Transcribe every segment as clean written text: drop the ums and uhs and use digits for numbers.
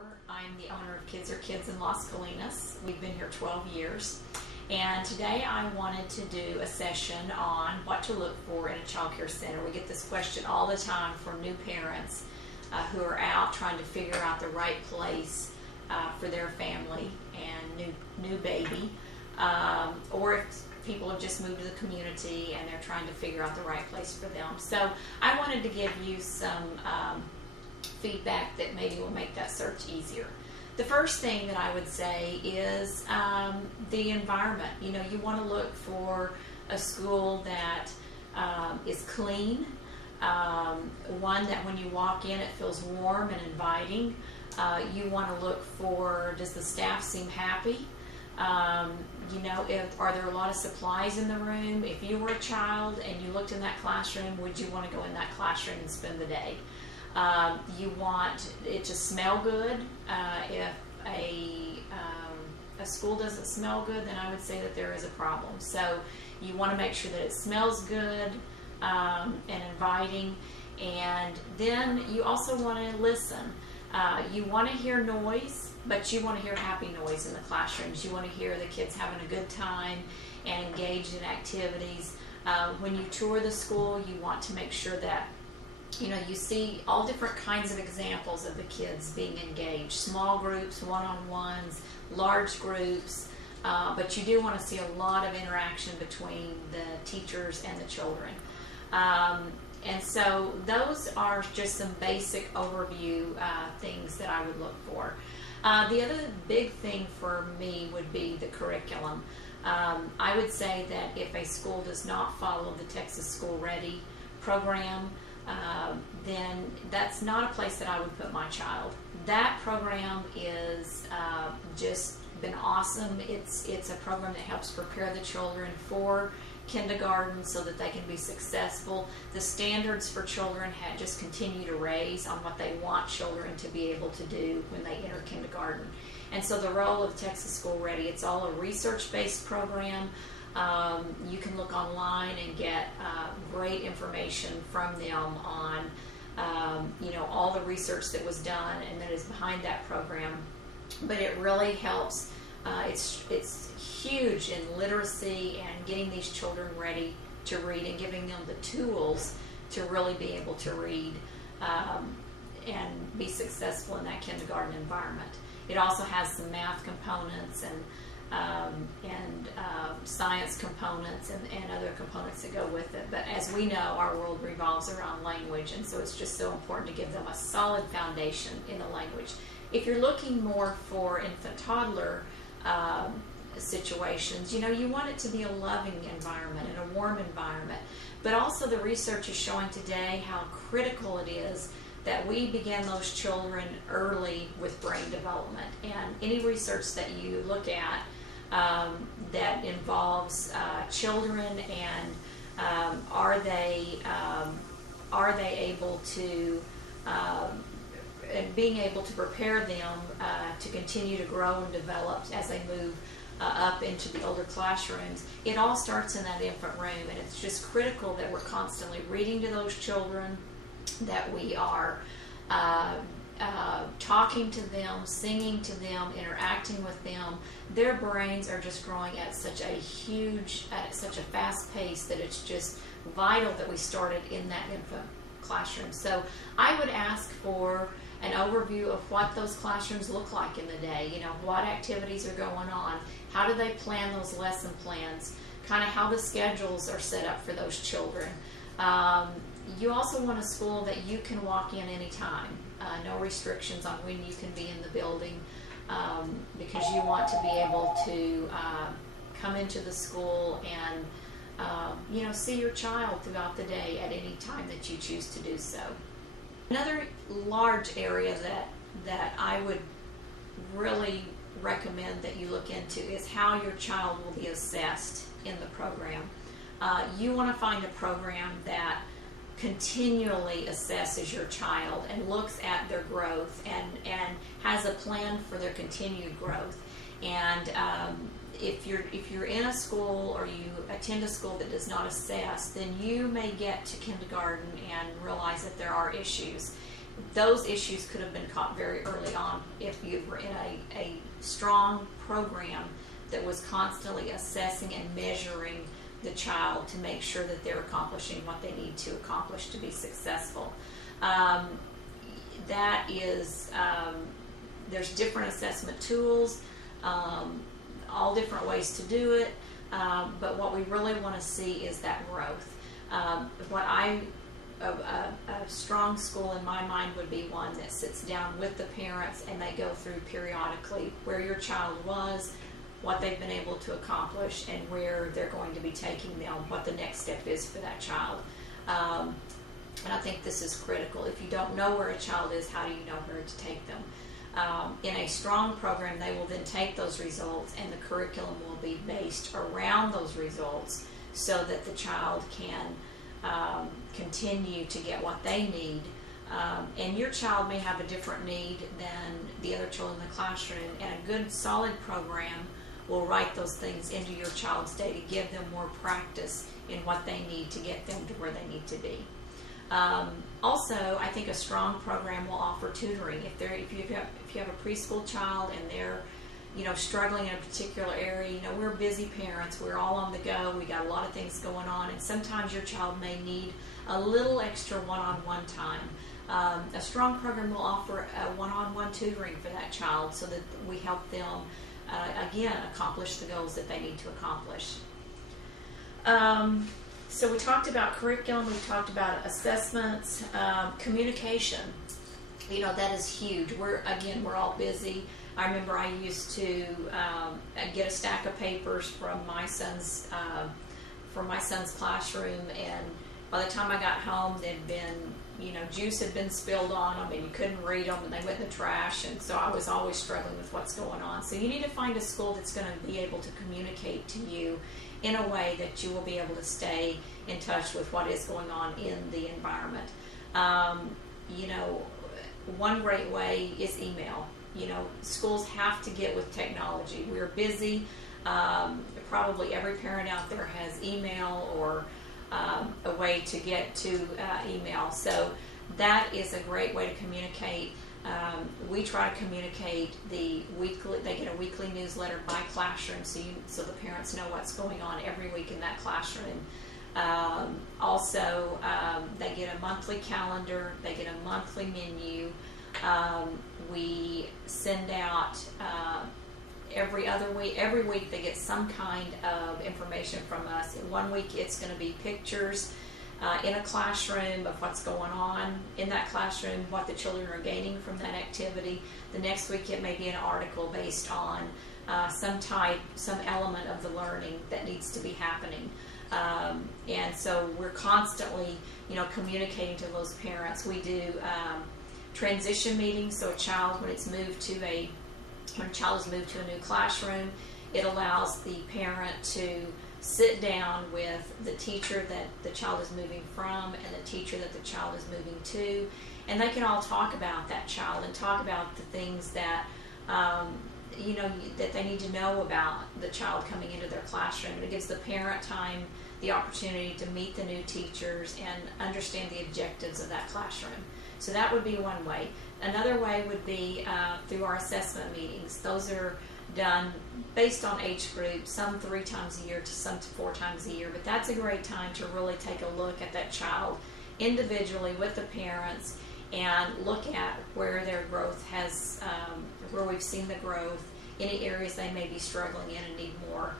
Pieper. I'm the owner of Kids Are Kids in Las Colinas. We've been here 12 years. And today I wanted to do a session on what to look for in a child care center. We get this question all the time from new parents who are out trying to figure out the right place for their family and new baby. Or if people have just moved to the community and they're trying to figure out the right place for them. So I wanted to give you some feedback that maybe will make that search easier. The first thing that I would say is the environment. You know, you want to look for a school that is clean, one that when you walk in it feels warm and inviting. You want to look for, does the staff seem happy? You know, are there a lot of supplies in the room? If you were a child and you looked in that classroom, would you want to go in that classroom and spend the day? You want it to smell good. If a school doesn't smell good, then I would say that there is a problem. So you want to make sure that it smells good and inviting. And then you also want to listen. You want to hear noise, but you want to hear happy noise in the classrooms. You want to hear the kids having a good time and engaged in activities. When you tour the school, you want to make sure that you see all different kinds of examples of the kids being engaged. Small groups, one-on-ones, large groups, but you do want to see a lot of interaction between the teachers and the children. And so those are just some basic overview things that I would look for. The other big thing for me would be the curriculum. I would say that if a school does not follow the Texas School Ready program, then that's not a place that I would put my child. That program is just been awesome. It's a program that helps prepare the children for kindergarten so that they can be successful. The standards for children just continue to raise on what they want children to be able to do when they enter kindergarten. And so the role of Texas School Ready, it's all a research-based program. You can look online and get great information from them on all the research that was done and that is behind that program. But it really helps. It's huge in literacy and getting these children ready to read and giving them the tools to really be able to read and be successful in that kindergarten environment. It also has some math components and science components and other components that go with it. But as we know, our world revolves around language, and so it's just so important to give them a solid foundation in the language. If you're looking more for infant-toddler situations, you want it to be a loving environment and a warm environment. But also the research is showing today how critical it is that we begin those children early with brain development. And any research that you look at that involves children and are they able to and being able to prepare them to continue to grow and develop as they move up into the older classrooms, it all starts in that infant room, and it's just critical that we're constantly reading to those children, that we are talking to them, singing to them, interacting with them. Their brains are just growing at such a fast pace that it's just vital that we started in that infant classroom. So I would ask for an overview of what those classrooms look like in the day, what activities are going on, how do they plan those lesson plans, kind of how the schedules are set up for those children. You also want a school that you can walk in anytime, no restrictions on when you can be in the building, because you want to be able to come into the school and see your child throughout the day at any time that you choose to do so. Another large area that I would really recommend that you look into is how your child will be assessed in the program. You want to find a program that continually assesses your child and looks at their growth and has a plan for their continued growth. And if you're in a school or you attend a school that does not assess, then you may get to kindergarten and realize that there are issues. those issues could have been caught very early on if you were in a strong program that was constantly assessing and measuring the child to make sure that they're accomplishing what they need to accomplish to be successful. That is, there's different assessment tools, all different ways to do it, but what we really want to see is that growth. A strong school in my mind would be one that sits down with the parents and they go through periodically where your child was, what they've been able to accomplish, and where they're going to be taking them, what the next step is for that child. And I think this is critical. If you don't know where a child is, how do you know where to take them? In a strong program, they will then take those results and the curriculum will be based around those results so that the child can continue to get what they need. And your child may have a different need than the other children in the classroom, and a good solid program will write those things into your child's day to give them more practice in what they need to get them to where they need to be. Also, I think a strong program will offer tutoring. If you have a preschool child and they're struggling in a particular area, we're busy parents, we're all on the go, we got a lot of things going on, and sometimes your child may need a little extra one-on-one time. A strong program will offer a one-on-one tutoring for that child so that we help them, again, accomplish the goals that they need to accomplish. So we talked about curriculum, we talked about assessments, communication. That is huge. We're all busy. I remember I used to get a stack of papers from my son's classroom, and by the time I got home, they'd been, juice had been spilled on them, and you couldn't read them, and they went in the trash, and so I was always struggling with what's going on. So you need to find a school that's going to be able to communicate to you in a way that you will be able to stay in touch with what is going on in the environment. One great way is email. Schools have to get with technology. We're busy. Probably every parent out there has email or a way to get to email. So that is a great way to communicate. We try to communicate they get a weekly newsletter by classroom so the parents know what's going on every week in that classroom. Also, they get a monthly calendar, they get a monthly menu. We send out every week they get some kind of information from us. In 1 week it's going to be pictures in a classroom of what's going on in that classroom, what the children are gaining from that activity. The next week it may be an article based on some element of the learning that needs to be happening. And so we're constantly, communicating to those parents. We do transition meetings. So a child, when a child is moved to a new classroom, it allows the parent to sit down with the teacher that the child is moving from and the teacher that the child is moving to, and they can all talk about that child and talk about the things that that they need to know about the child coming into their classroom. And it gives the parent time, the opportunity to meet the new teachers and understand the objectives of that classroom. So that would be one way. Another way would be through our assessment meetings. Those are done based on age group, some 3 times a year to some 4 times a year, but that's a great time to really take a look at that child individually with the parents and look at where their growth has, where we've seen the growth, any areas they may be struggling in and need more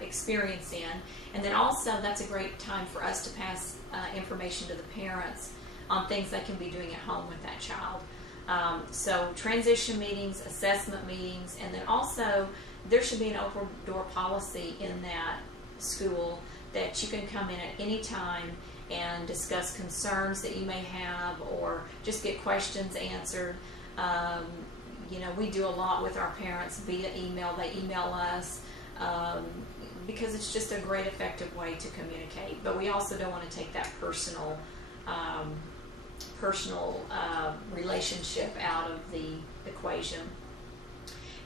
experience in. And then also that's a great time for us to pass information to the parents on things they can be doing at home with that child. So transition meetings, assessment meetings, and then also there should be an open door policy in that school that you can come in at any time and discuss concerns that you may have or just get questions answered. We do a lot with our parents via email. They email us because it's just a great effective way to communicate. But we also don't want to take that personal relationship out of the equation.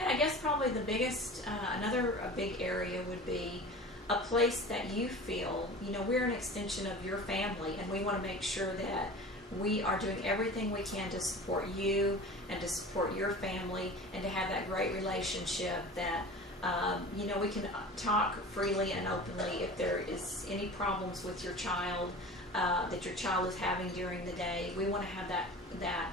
And I guess probably the biggest, another big area would be a place that you feel, we're an extension of your family, and we want to make sure that we are doing everything we can to support you and to support your family and to have that great relationship that, we can talk freely and openly if there is any problems with your child that your child is having during the day. We want to have that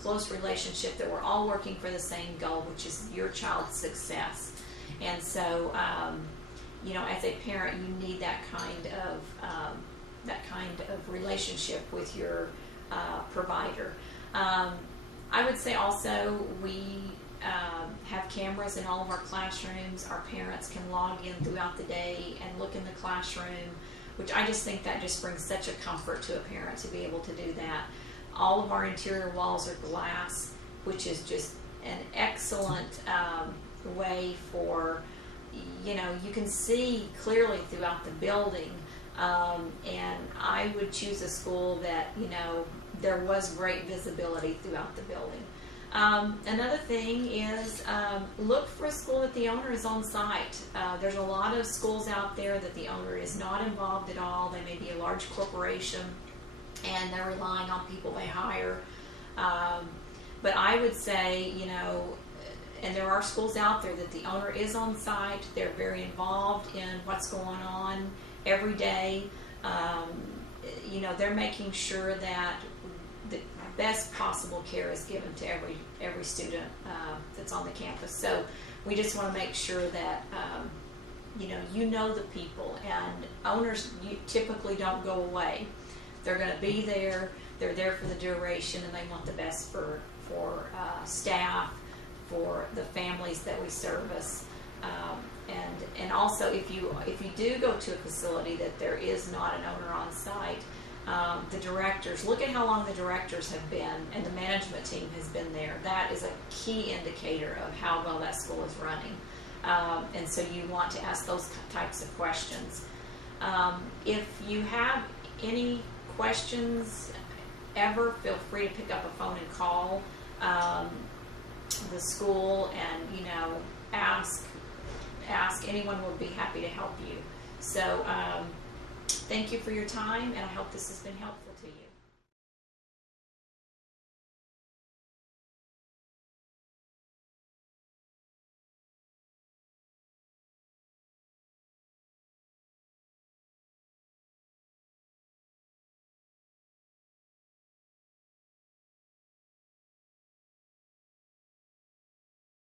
close relationship that we're all working for the same goal, which is your child's success. And so, as a parent, you need that kind of relationship with your provider. I would say also we have cameras in all of our classrooms. Our parents can log in throughout the day and look in the classroom, which I just think that just brings such a comfort to a parent to be able to do that. All of our interior walls are glass, which is just an excellent way for, you can see clearly throughout the building. And I would choose a school that, there was great visibility throughout the building. Another thing is look for a school that the owner is on site. There's a lot of schools out there that the owner is not involved at all. They may be a large corporation and they're relying on people they hire. But I would say, and there are schools out there that the owner is on site. They're very involved in what's going on every day. They're making sure that the best possible care is given to every student that's on the campus. So we just want to make sure that you know the people, and owners typically don't go away. They're going to be there. They're there for the duration, and they want the best for staff, for the families that we service. And also, if you do go to a facility that there is not an owner on site, the directors, look at how long the directors have been and the management team has been there. That is a key indicator of how well that school is running. And so you want to ask those types of questions. If you have any questions ever, feel free to pick up a phone and call the school and ask. Anyone will be happy to help you. So thank you for your time, and I hope this has been helpful to you.